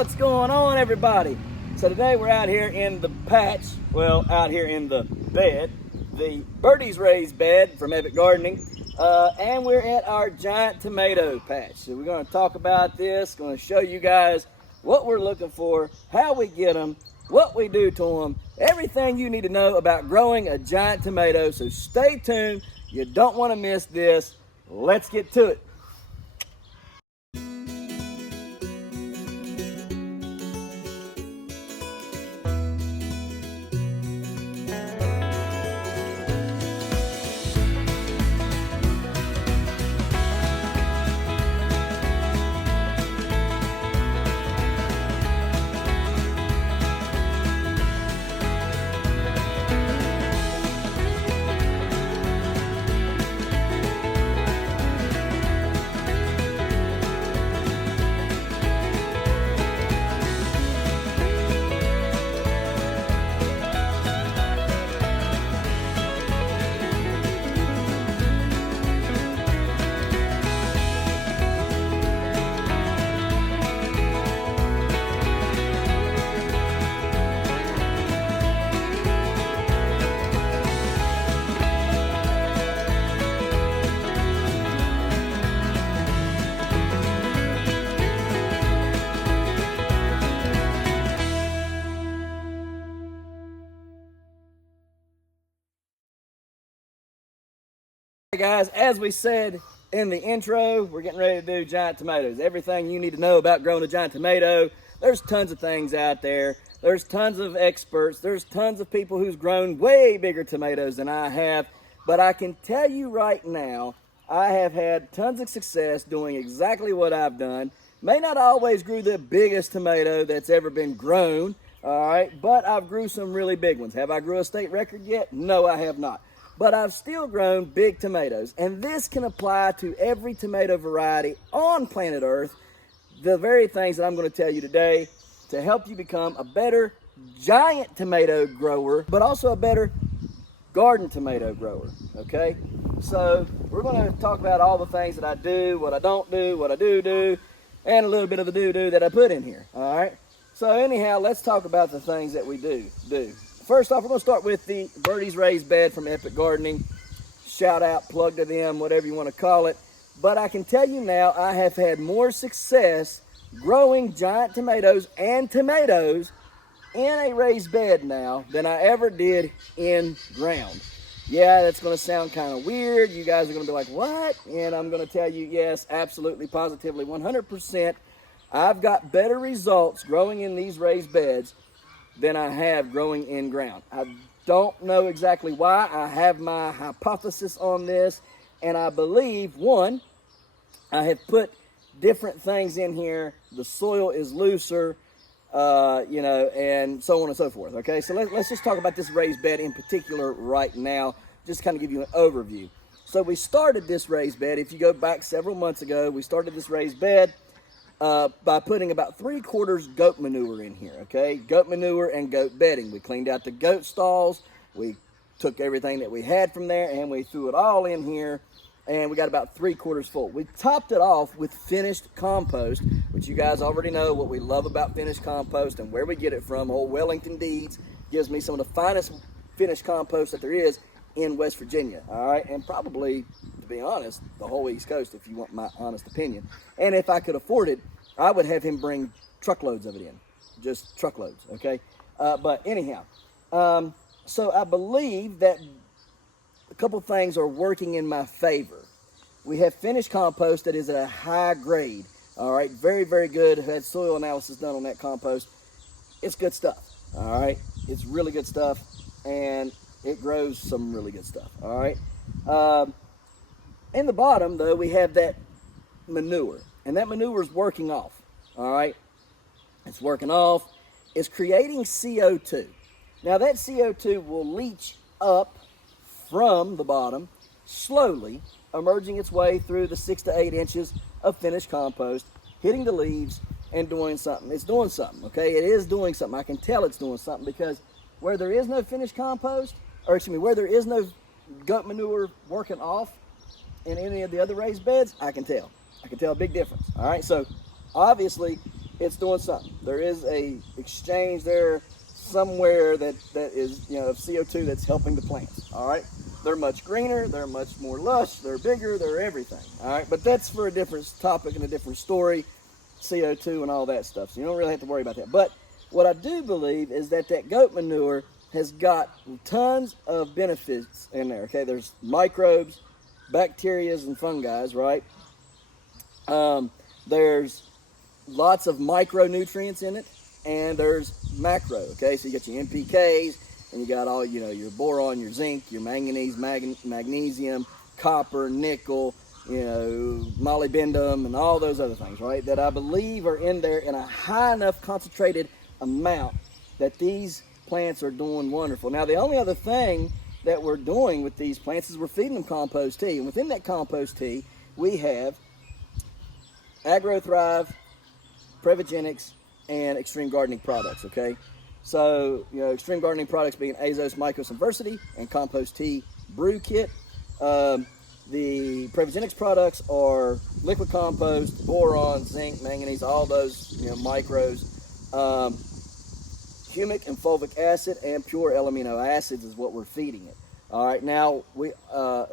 What's going on, everybody? So today we're out here in the patch, well, out here in the bed, the Birdie's raised bed from Epic Gardening, and we're at our giant tomato patch. So we're going to talk about this, going to show you guys what we're looking for, how we get them, what we do to them, everything you need to know about growing a giant tomato. So stay tuned, you don't want to miss this. Let's get to it. Hey guys, as we said in the intro, we're getting ready to do giant tomatoes. Everything you need to know about growing a giant tomato. There's tons of things out there. There's tons of experts. There's tons of people who's grown way bigger tomatoes than I have. But I can tell you right now, I have had tons of success doing exactly what I've done. May not always grew the biggest tomato that's ever been grown, all right, but I've grew some really big ones. Have I grew a state record yet? No, I have not. But I've still grown big tomatoes, and this can apply to every tomato variety on planet Earth. The very things that I'm going to tell you today to help you become a better giant tomato grower, but also a better garden tomato grower, okay? So we're going to talk about all the things that I do, what I don't do, what I do, and a little bit of the do that I put in here, all right? So anyhow, let's talk about the things that we do. First off, we're going to start with the Birdie's raised bed from Epic Gardening. Shout out, plug to them, whatever you want to call it. But I can tell you now, I have had more success growing giant tomatoes and tomatoes in a raised bed now than I ever did in ground. Yeah, that's going to sound kind of weird. You guys are going to be like, what? And I'm going to tell you, yes, absolutely, positively, 100%. I've got better results growing in these raised beds than I have growing in ground. I don't know exactly why. I have my hypothesis on this, and I believe, one, I have put different things in here. The soil is looser, and so on and so forth, okay? So let's just talk about this raised bed in particular right now, just kind of give you an overview. So we started this raised bed, if you go back several months ago, we started this raised bed by putting about 3/4 goat manure in here, okay? Goat manure and goat bedding. We cleaned out the goat stalls. We took everything that we had from there and we threw it all in here, and we got about 3/4 full. We topped it off with finished compost, which you guys already know what we love about finished compost and where we get it from. Old Wellington Deeds gives me some of the finest finished compost that there is in West Virginia, all right? And probably, to be honest, the whole East Coast, if you want my honest opinion. And if I could afford it, I would have him bring truckloads of it in, just truckloads, okay? But anyhow, so I believe that a couple things are working in my favor. We have finished compost that is at a high grade, all right? Very, very good. I've had soil analysis done on that compost. It's good stuff, all right? It's really good stuff, and it grows some really good stuff, all right? In the bottom, though, we have that manure. And that manure is working off, all right? It's working off. It's creating CO2. Now, that CO2 will leach up from the bottom, slowly, emerging its way through the 6 to 8 inches of finished compost, hitting the leaves and doing something. It's doing something, okay? It is doing something. I can tell it's doing something because where there is no finished compost, or excuse me, where there is no goat manure working off in any of the other raised beds, I can tell. I can tell a big difference. All right, so obviously it's doing something. There is a exchange there somewhere that is, you know, of CO2 that's helping the plants. All right, they're much greener, they're much more lush, they're bigger, they're everything. All right, but that's for a different topic and a different story, CO2 and all that stuff. So you don't really have to worry about that. But what I do believe is that goat manure has got tons of benefits in there. Okay, there's microbes, bacteria, and fungi, right? There's lots of micronutrients in it, and there's macro. Okay, so you got your NPKs, and you got all, you know, your boron, your zinc, your manganese, magnesium, copper, nickel, you know, molybdenum, and all those other things, right? That I believe are in there in a high enough concentrated amount that these plants are doing wonderful. Now, the only other thing that we're doing with these plants is we're feeding them compost tea, and within that compost tea, we have AgroThrive, Prevegenics, and Extreme Gardening products, okay? So, you know, Extreme Gardening products being Azos, Mycos, and Versity, and Compost Tea Brew Kit. The Prevegenics products are liquid compost, boron, zinc, manganese, all those, you know, micros. Humic and fulvic acid and pure L-amino acids is what we're feeding it. All right, now the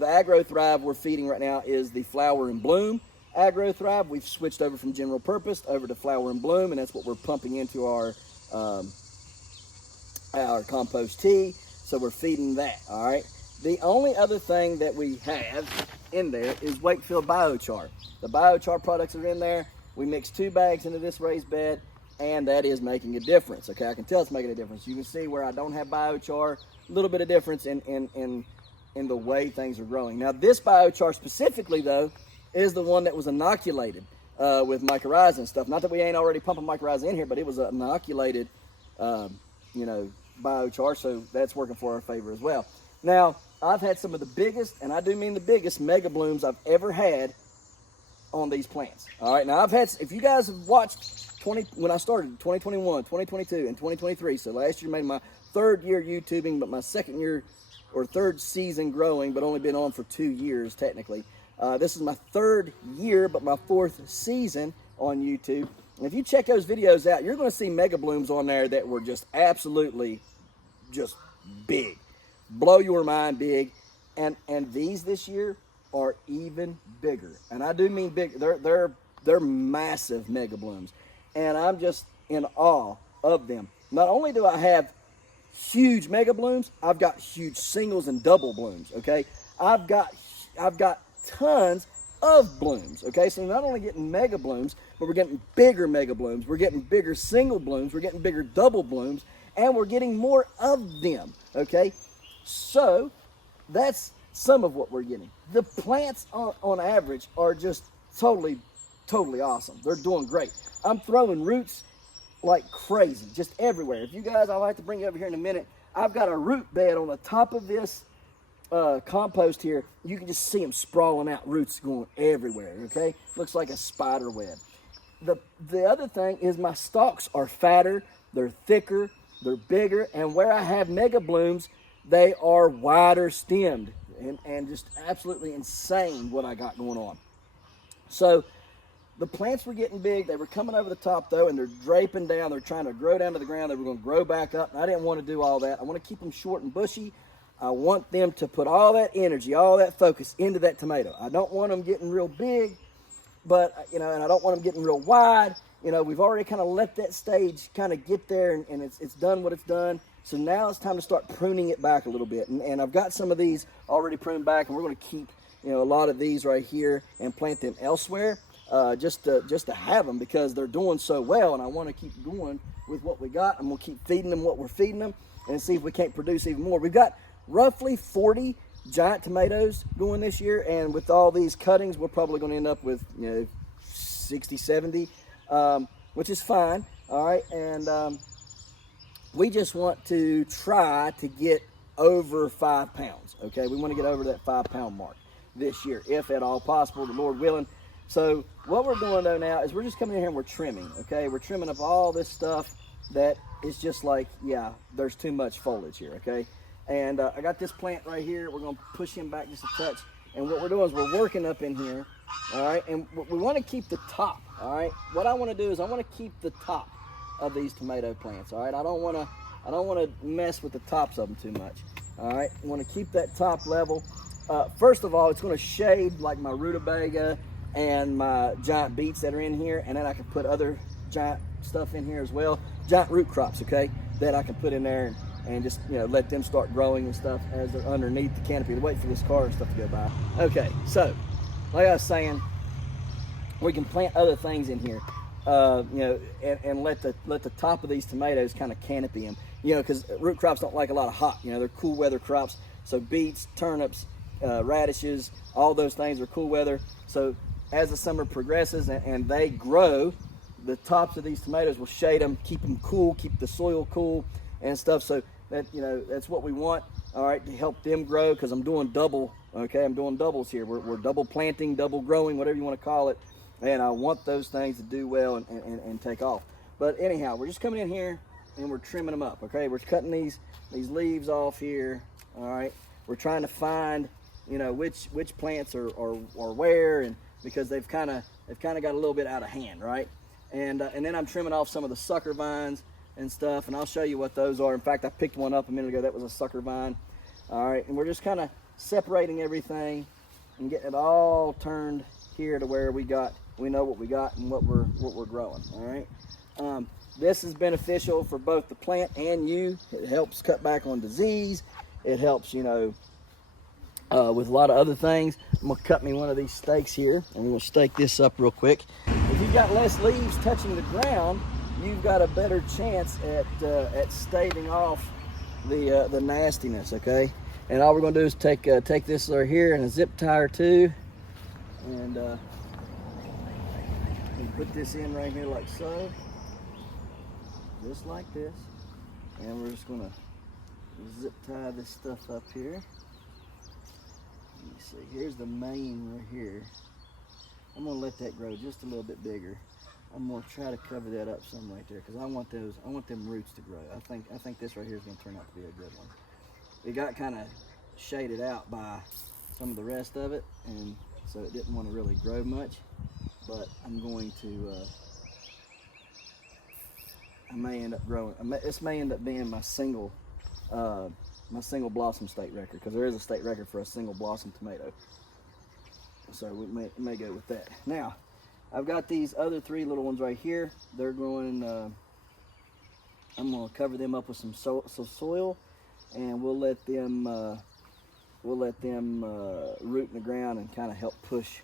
AgroThrive we're feeding right now is the Flower and Bloom AgroThrive. We've switched over from general purpose over to Flower and Bloom, and that's what we're pumping into our compost tea. So we're feeding that. All right. The only other thing that we have in there is Wakefield Biochar. The biochar products are in there. We mix 2 bags into this raised bed, and that is making a difference. Okay, I can tell it's making a difference. You can see where I don't have biochar, a little bit of difference in the way things are growing. Now, this biochar specifically, though, is the one that was inoculated with mycorrhiza and stuff. Not that we ain't already pumping mycorrhiza in here, but it was an inoculated, you know, biochar, so that's working for our favor as well. Now, I've had some of the biggest, and I do mean the biggest, mega blooms I've ever had on these plants. All right, now I've had, if you guys have watched when I started 2021, 2022, and 2023, so last year made my 3rd year YouTubing, but my 2nd year or 3rd season growing, but only been on for 2 years technically. This is my 3rd year, but my 4th season on YouTube. And if you check those videos out, you're going to see mega blooms on there that were just absolutely just big. Blow your mind big. And these this year are even bigger. And I do mean big. They're massive mega blooms. And I'm just in awe of them. Not only do I have huge mega blooms, I've got huge singles and double blooms, okay? I've got tons of blooms, okay? So not only getting mega blooms, but we're getting bigger mega blooms, we're getting bigger single blooms, we're getting bigger double blooms, and we're getting more of them, okay? So that's some of what we're getting. The plants on average are just totally awesome. They're doing great. I'm throwing roots like crazy, just everywhere. If you guys, I'll have to bring you over here in a minute. I've got a root bed on the top of this compost here. You can just see them sprawling out, roots going everywhere, okay? Looks like a spider web. The other thing is my stalks are fatter, they're thicker, they're bigger, and where I have mega blooms, they are wider stemmed, and just absolutely insane what I got going on. So the plants were getting big. They were coming over the top, though, and they're draping down. They're trying to grow down to the ground. They were going to grow back up. And I didn't want to do all that. I want to keep them short and bushy. I want them to put all that energy, all that focus into that tomato. I don't want them getting real big, but, you know, and I don't want them getting real wide. You know, we've already kind of let that stage kind of get there, and it's done what it's done. So now it's time to start pruning it back a little bit. And I've got some of these already pruned back, and we're going to keep, you know, a lot of these right here and plant them elsewhere. Just to have them because they're doing so well, and I want to keep going with what we got, and we'll keep feeding them what we're feeding them and see if we can't produce even more. We've got roughly 40 giant tomatoes going this year, and with all these cuttings, we're probably going to end up with, you know, 60, 70, which is fine, all right, and we just want to try to get over 5 pounds, okay? We want to get over that 5 pound mark this year, if at all possible, the Lord willing. So what we're doing though now is we're just coming in here and we're trimming, okay? We're trimming up all this stuff that is just like, yeah, there's too much foliage here, okay? And I got this plant right here. We're gonna push him back just a touch. And what we're doing is we're working up in here, all right? And we wanna keep the top All right, what I want to do is I want to keep the top of these tomato plants. All right, I don't want to mess with the tops of them too much. All right, I want to keep that top level. First of all, it's going to shade like my rutabaga and my giant beets that are in here, and then I can put other giant stuff in here as well, giant root crops, okay, that I can put in there and just, you know, let them start growing and stuff as they're underneath the canopy to wait for this car and stuff to go by. Okay, so like I was saying, we can plant other things in here, you know, and let the top of these tomatoes kind of canopy them, you know, because root crops don't like a lot of hot, you know, they're cool weather crops. So beets, turnips, radishes, all those things are cool weather. So as the summer progresses and they grow, the tops of these tomatoes will shade them, keep them cool, keep the soil cool and stuff. So that, you know, that's what we want, all right, to help them grow, because I'm doing double, okay, I'm doing doubles here. We're double planting, double growing, whatever you want to call it, and I want those things to do well and take off. But anyhow, we're just coming in here and we're trimming them up, okay? We're cutting these leaves off here, all right? We're trying to find, you know, which plants are where, and because they've kind of got a little bit out of hand, right? And then I'm trimming off some of the sucker vines and stuff, and I'll show you what those are. In fact, I picked one up a minute ago. That was a sucker vine. All right, and we're just kind of separating everything and getting it all turned here to where we know what we got and what we're growing. All right. This is beneficial for both the plant and you. It helps cut back on disease. It helps, you know, with a lot of other things. I'm gonna cut me one of these stakes here, and we'll stake this up real quick. If you've got less leaves touching the ground, you've got a better chance at staving off the nastiness, okay? And all we're gonna do is take this right here and a zip tie or two, and put this in right here like so, just like this, and we're just gonna zip tie this stuff up here. Let me see, here's the main right here. I'm gonna let that grow just a little bit bigger. I'm gonna try to cover that up some right there, because I want them roots to grow. I think this right here is gonna turn out to be a good one. It got kind of shaded out by some of the rest of it, and so it didn't want to really grow much. But I'm going to, I may end up growing. This may end up being my single blossom state record, because there is a state record for a single blossom tomato. So we may go with that. Now, I've got these other three little ones right here. They're growing. I'm gonna cover them up with some soil, and we'll let them root in the ground and kind of help push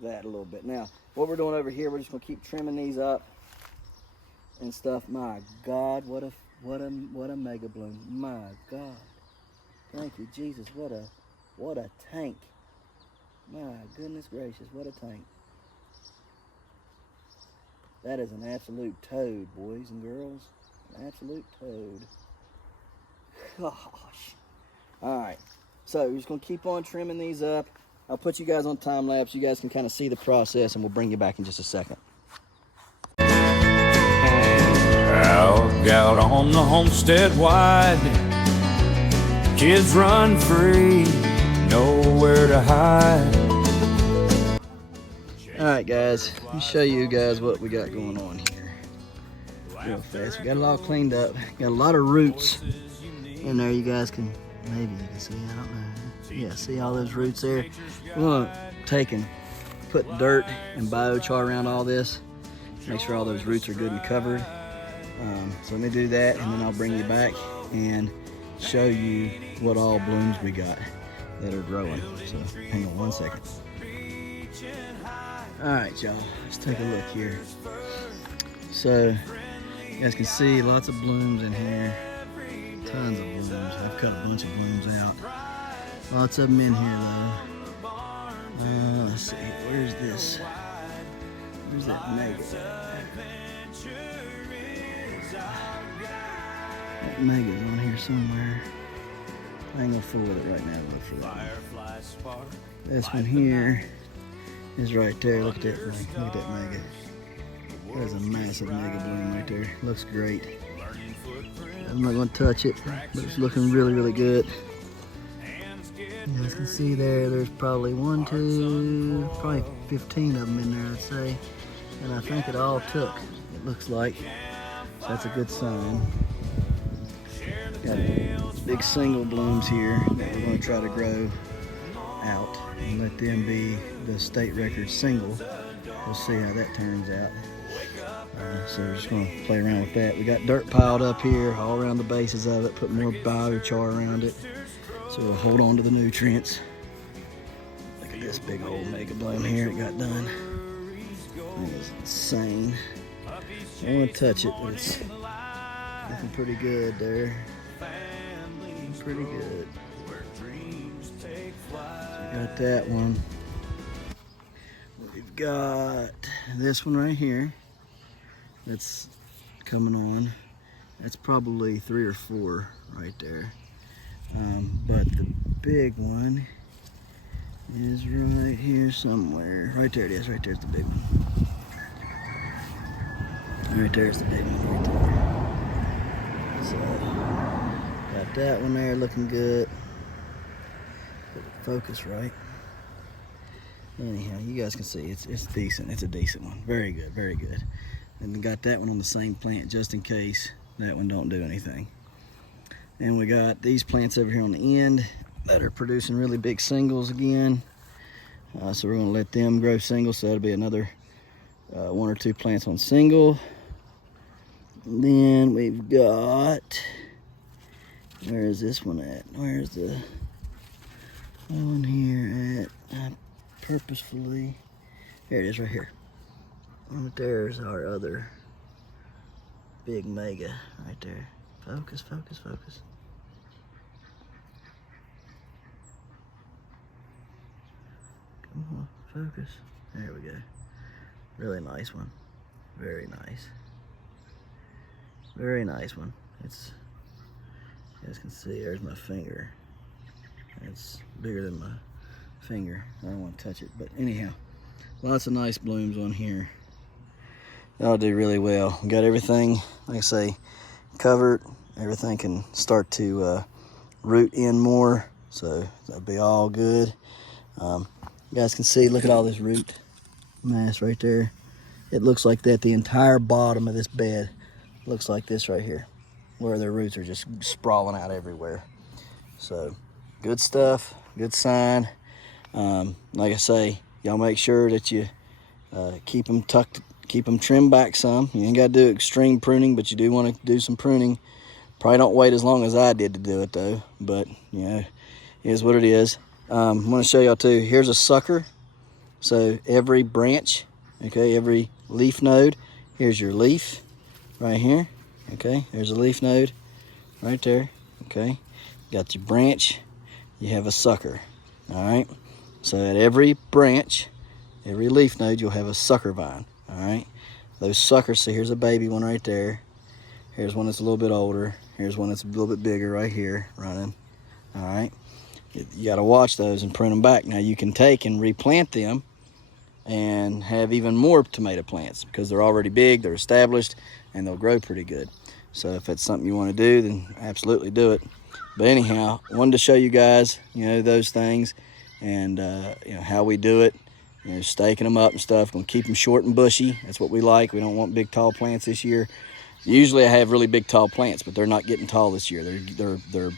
that a little bit. Now, what we're doing over here, we're just gonna keep trimming these up and stuff. My God, what a mega bloom! My God, thank you, Jesus. What a tank! My goodness gracious, what a tank! That is an absolute toad, boys and girls. An absolute toad. Gosh. All right. So we're just gonna keep on trimming these up. I'll put you guys on time lapse. You guys can kind of see the process, and we'll bring you back in just a second. Out on the homestead wide, kids run free, nowhere to hide. All right, guys, let me show you guys what we got going on here real fast. We got it all cleaned up. Got a lot of roots in there. You guys can, maybe you can see, I don't know. Yeah, see all those roots there? We're gonna take and put dirt and biochar around all this. Make sure all those roots are good and covered. So let me do that, and then I'll bring you back and show you what all blooms we got that are growing. So hang on one second. All right, y'all, let's take a look here. So you guys can see lots of blooms in here, tons of blooms. I've cut a bunch of blooms out. Lots of them in here though. Let's see, where's this? Where's that mega? That mega's on here somewhere. I ain't gonna fool with it right now though for that one. This one here is right there. Look at that thing. Look at that mega. There's a massive mega bloom right there. Looks great. I'm not gonna touch it, but it's looking really, really good. You guys can see there's probably 1, 2, probably 15 of them in there, I'd say. And I think it all took, it looks like. So that's a good sign. Got big single blooms here that we're going to try to grow out and let them be the state record single. We'll see how that turns out. So we're just going to play around with that. We got dirt piled up here all around the bases of it, put more biochar around it so we'll hold on to the nutrients. Look at this big old mega bloom here it got done. That is insane. I don't want to touch it, but it's looking pretty good there. Pretty good. So we got that one. We've got this one right here that's coming on. That's probably 3 or 4 right there. But the big one is right here somewhere. Right there it is. Right there's the big one. Right there's the big one right there. So got that one there looking good. Focus right. Anyhow, you guys can see it's decent. It's a decent one. Very good, very good. And we got that one on the same plant just in case that one don't do anything. And we got these plants over here on the end that are producing really big singles again. So we're going to let them grow singles. So that'll be another 1 or 2 plants on single. And then we've got, where is this one at? Where's the one here at? Purposefully, here it is right here. And there's our other big mega right there. Focus, focus, focus. Come on, focus. There we go. Really nice one. Very nice. Very nice one. It's, you guys can see, there's my finger. It's bigger than my finger. I don't want to touch it, but anyhow, lots of nice blooms on here. That'll do really well. We got everything, like I say, covered. Everything can start to root in more, so that'll be all good. You guys can see, look at all this root mass right there. It looks like that. The entire bottom of this bed looks like this right here, where their roots are just sprawling out everywhere. So good stuff, good sign. Like I say, y'all make sure that you keep them tucked, keep them trimmed back some. You ain't got to do extreme pruning, but you do want to do some pruning. Probably don't wait as long as I did to do it though, but you know, it is what it is. I'm going to show y'all too. Here's a sucker. So every branch, okay, every leaf node, here's your leaf right here. Okay, there's a leaf node right there. Okay, got your branch, you have a sucker. All right, so at every branch, every leaf node, you'll have a sucker vine. All right, those suckers, so here's a baby one right there. Here's one that's a little bit older. Here's one that's a little bit bigger right here running. All right, you got to watch those and prune them back. Now you can take and replant them and have even more tomato plants because they're already big, they're established, and they'll grow pretty good. So if that's something you want to do, then absolutely do it. But anyhow, I wanted to show you guys, you know, those things and you know, how we do it. You know, staking them up and stuff. Gonna keep them short and bushy. That's what we like. We don't want big tall plants this year. Usually I have really big tall plants, but they're not getting tall this year. They're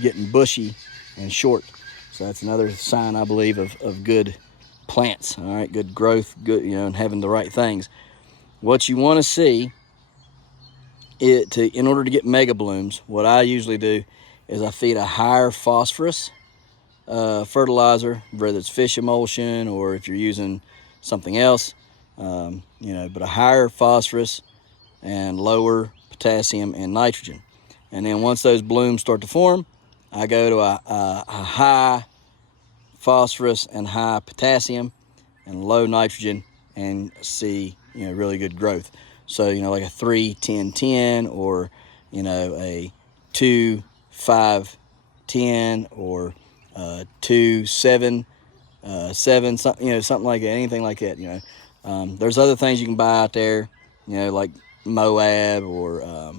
getting bushy and short. So that's another sign, I believe, of good plants. All right, good growth, good, you know, and having the right things. What you want to see in order to get mega blooms, what I usually do is I feed a higher phosphorus fertilizer, whether it's fish emulsion or if you're using something else, you know, but a higher phosphorus and lower potassium and nitrogen. And then once those blooms start to form, I go to a high phosphorus and high potassium and low nitrogen and see, you know, really good growth. So, you know, like a 3-10-10 or, you know, a 2-5-10 or 2-7-7, something, you know, something like that, anything like that, you know. There's other things you can buy out there, you know, like Moab or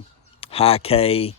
High K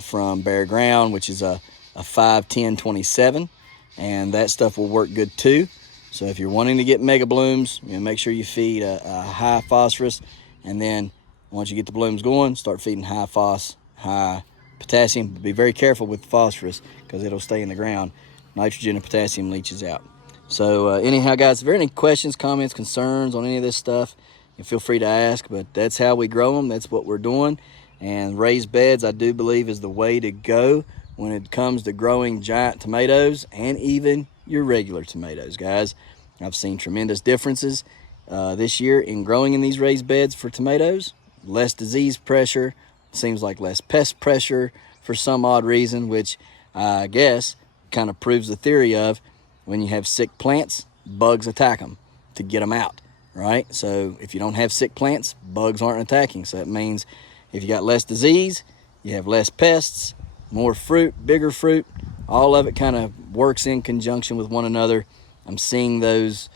from Bare Ground, which is a 5-10-27, and that stuff will work good too. So if you're wanting to get mega blooms, make sure you feed a high phosphorus, and then once you get the blooms going, start feeding high phos, high potassium. But be very careful with the phosphorus because it'll stay in the ground. Nitrogen and potassium leaches out. So anyhow, guys, if there are any questions, comments, concerns on any of this stuff, you feel free to ask. But that's how we grow them. That's what we're doing. And raised beds, I do believe, is the way to go when it comes to growing giant tomatoes and even your regular tomatoes, guys. I've seen tremendous differences this year in growing in these raised beds for tomatoes. Less disease pressure, seems like less pest pressure for some odd reason, which I guess kind of proves the theory of when you have sick plants, bugs attack them to get them out, right? So if you don't have sick plants, bugs aren't attacking. So that means if you got less disease, you have less pests, more fruit, bigger fruit. All of it kind of works in conjunction with one another. I'm seeing those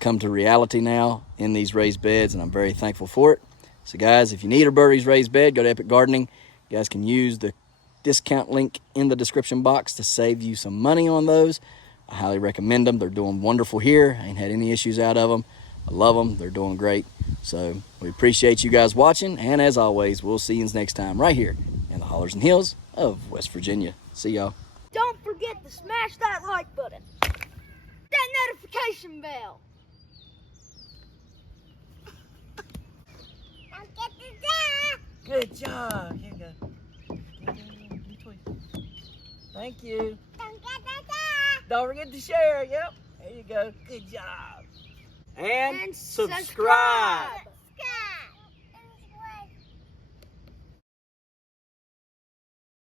come to reality now in these raised beds, and I'm very thankful for it. So guys, if you need a Birdie's raised bed, go to Epic Gardening. You guys can use the discount link in the description box to save you some money on those. I highly recommend them. They're doing wonderful here. I ain't had any issues out of them. I love them. They're doing great. So we appreciate you guys watching, and as always, we'll see you next time right here in the hollers and hills of West Virginia. See y'all. Don't forget to smash that like button, that notification bell. Don't get the Good job. Here you go. Thank you. Don't get the Don't forget to share. Yep. There you go. Good job. And And subscribe.